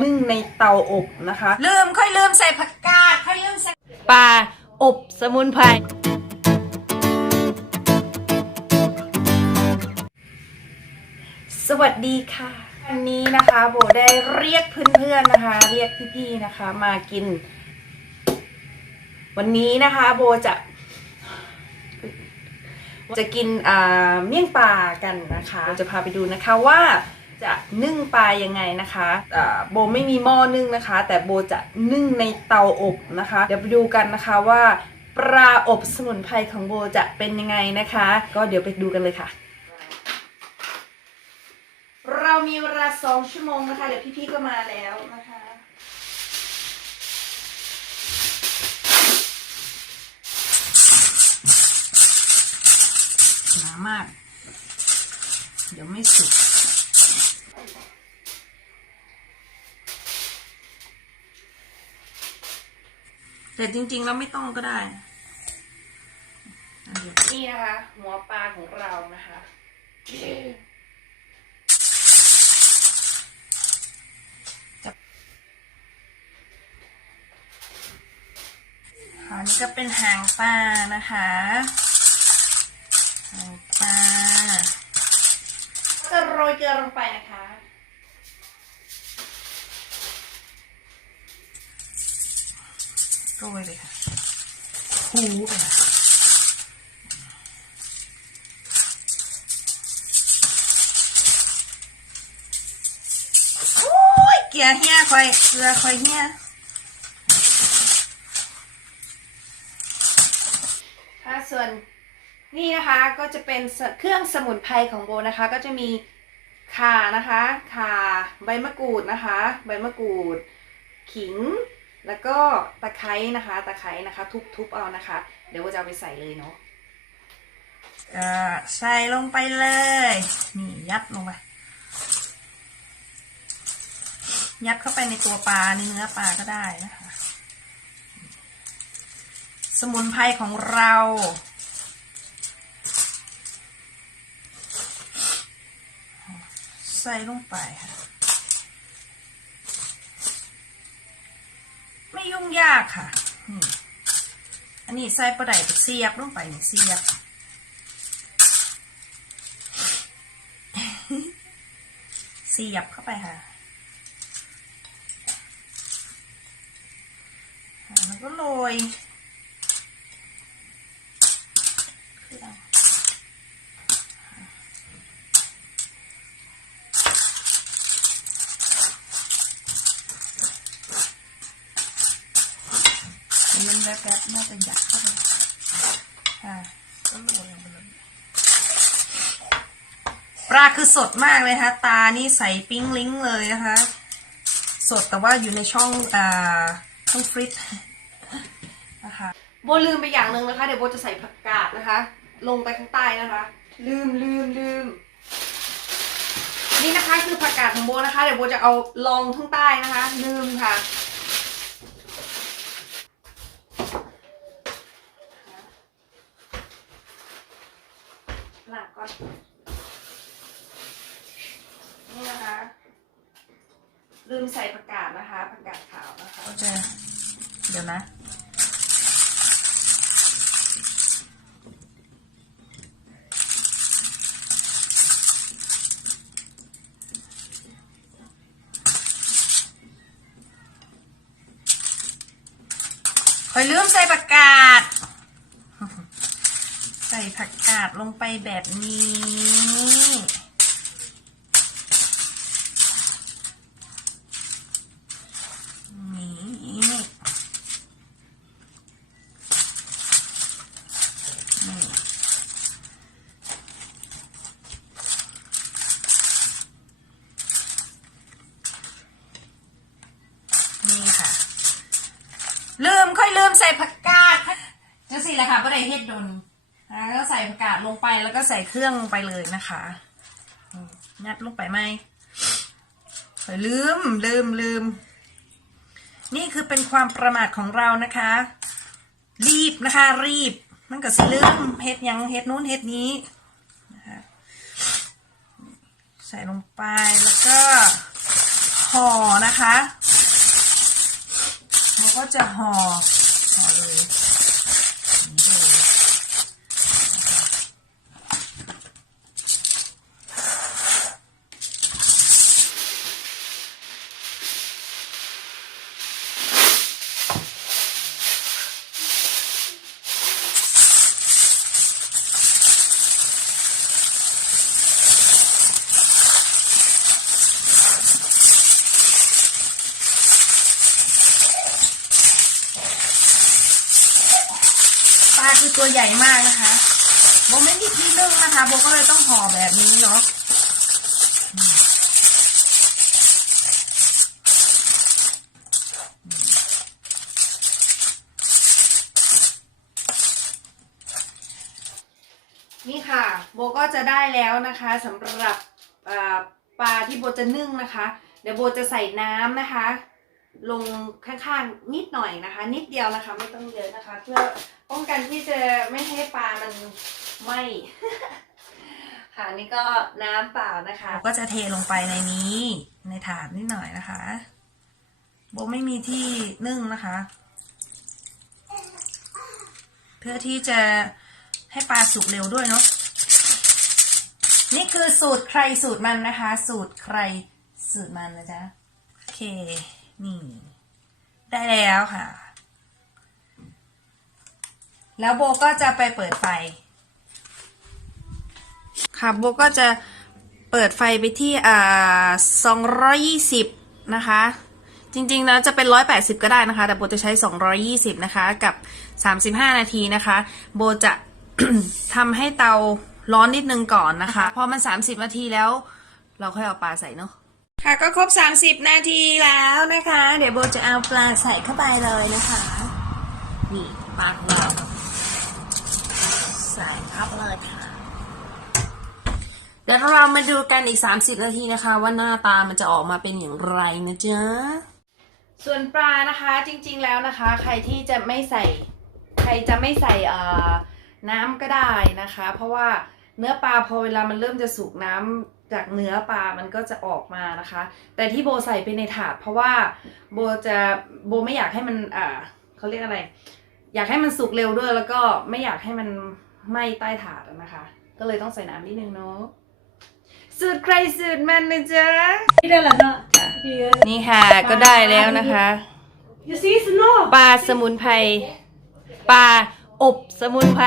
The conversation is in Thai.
นึ่งในเตาอบนะคะ ลืม ค่อยลืมใส่ผักกาดค่อยลืมใส่ปลาอบสมุนไพรสวัสดีค่ะวันนี้นะคะโบได้เรียกเพื่อนๆนะคะ เรียกพี่ๆนะคะ มากิน วันนี้นะคะโบจะ จะกินอ่าเมี่ยงปลากันนะคะ จะพาไปดูนะคะว่า จะนึ่งปลายังไงนะคะอ่าโบไม่มีหม้อนึ่งนะคะ แต่โบจะนึ่งในเตาอบนะคะ เดี๋ยวไปดูกันนะคะว่าปลาอบสมุนไพรของโบจะเป็นยังไงนะคะ ก็เดี๋ยวไปดูกันเลยค่ะ เรามีเวลาสองชั่วโมงนะคะ เดี๋ยวพี่ๆก็มาแล้วนะคะหนามาก เดี๋ยวไม่สุก แต่จริงๆแล้วไม่ต้องก็ได้อันเดียวนี่นะคะ หัวปลาของเรานะคะอันนี้ก็เป็นหางปลานะคะหางปลาก็โรยเกลือลงไปนะคะ โรยเลยค่ะคูไปค่ะโอ้ยเกลือเฮียคอยเกลือคอยเฮียค่ะส่วนนี่นะคะก็จะเป็นเครื่องสมุนไพรของโบนะคะ ก็จะมีข่านะคะข่าใบมะกรูดนะคะ ใบมะกรูด ขิง แล้วก็ตะไคร้นะคะ ตะไคร้นะคะ ทุบๆเอานะคะ เดี๋ยวโบจะเอาไปใส่เลยเนาะก็ใส่ลงไปเลย นี่ยัดลงไป ยัดเข้าไปในตัวปลาในเนื้อปลาก็ได้นะคะ สมุนไพรของเราใส่ลงไปค่ะ ยุ่งยากค่ะ อันนี้ใส่ปลาไหลไปเสียบลงไปเสียบเสียบเข้าไปค่ะแล้วก็โรยเครื่องมัน แวบๆน่าจะยัดเข้าไปค่ะก็โรยลงไปลยปลาคือสดมากเลยนะคะตานี่ใสปิ้งลิงเลยนะคะ สดแต่ว่าอยู่ในช่องอ่าช่องฟริตนะคะโบลืมไปอย่างหนึ่งนะคะ เดี๋ยวโบจะใส่ผักกาดนะคะ ลงไปข้างใต้นะคะ ลืมลืมลืมนี่นะคะคือผักกาดของโบนะคะ เดี๋ยวโบจะเอาลองข้างใต้นะคะ ลืมค่ะ หลักก่อน นี่นะคะ ลืมใส่ผักกาดนะคะผักกาดขาวนะคะก็จะเดี๋ยวนะ คอยลืมใส่ผักกาด ใส่ผักกาดลงไปแบบนี้นี่ นี่ค่ะ ลืมค่อยลืมใส่ผักกาดจะสิแหละค่ะก็ได้เฮ็ดดนแล้วก็ใส่ผักกาดลงไปแล้วก็ใส่เครื่องลงไปเลยนะคะอืมยัดลงไปไหมเฮ้ยลืมลืมลืม นี่คือเป็นความประมาทของเรานะคะ รีบนะคะ รีบ มันก็สิลืมเฮ็ดยังเฮ็ดนู้นเฮ็ดนี้นะคะใส่ลงไปแล้วก็ห่อนะคะ นะคะเราก็จะห่อห่อเลยอย่างนี้เลย ปลาคือตัวใหญ่มากนะคะโบไม่มีที่นึ่งนะคะโบก็เลยต้องห่อแบบนี้เนาะนี่ค่ะโบก็จะได้แล้วนะคะสำหรับปลาที่โบจะนึ่งนะคะ เดี๋ยวโบจะใส่น้ำนะคะ ลงข้างๆนิดหน่อยนะคะ นิดเดียวนะคะ ไม่ต้องเยอะนะคะ เพื่อ ป้องกันที่จะไม่ให้ปลามันไหมค่ะนี่ก็น้ำเปล่านะคะก็จะเทลงไปในนี้ ในถาดนิดหน่อยนะคะโบไม่มีที่นึ่งนะคะ เพื่อที่จะให้ปลาสุกเร็วด้วยเนาะนี่คือสูตรใครสูตรมันนะคะ สูตรใครสูตรมันนะจ๊ะโอเค นี่ ได้แล้วค่ะ แล้วโบก็จะไปเปิดไฟ ค่ะโบก็จะเปิดไฟไปที่อ่า220นะคะ จริงๆแล้วจะเป็น 180 ก็ได้นะคะ แต่โบจะใช้ 220 นะคะ กับ 35 นาทีนะคะ โบจะ ทำให้เตาร้อนนิดนึงก่อนนะคะ พอมัน 30 นาทีแล้ว เราค่อยเอาปลาใส่เนาะ ค่ะก็ครบ 30 นาทีแล้วนะคะ เดี๋ยวโบจะเอาปลาใส่เข้าไปเลยนะคะ นี่ปลาของเรา ใส่เข้าไปเลยค่ะ เดี๋ยวเรามาดูกันอีก 30 นาทีนะคะ ว่าหน้าตามันจะออกมาเป็นอย่างไรนะจ๊ะ ส่วนปลานะคะจริงๆแล้วนะคะ ใครที่จะไม่ใส่ ใครจะไม่ใส่เอ่อน้ำก็ได้นะคะ เพราะว่าเนื้อปลาพอเวลามันเริ่มจะสุกน้ำจากเนื้อปลามันก็จะออกมานะคะ แต่ที่โบใส่ไปในถาดเพราะว่าโบจะโบไม่อยากให้มันอ่าเขาเรียกอะไร อยากให้มันสุกเร็วด้วยแล้วก็ไม่อยากให้มัน ไหม้ใต้ถาดอะนะคะ ก็เลยต้องใส่น้ำนิดนึงเนาะสูตรใครสูตรมันนะจ๊ะ Mira la no. You นี่ค่ะก็ได้แล้วนะคะ see, it's no. ปลาสมุนไพรปลาอบสมุนไพร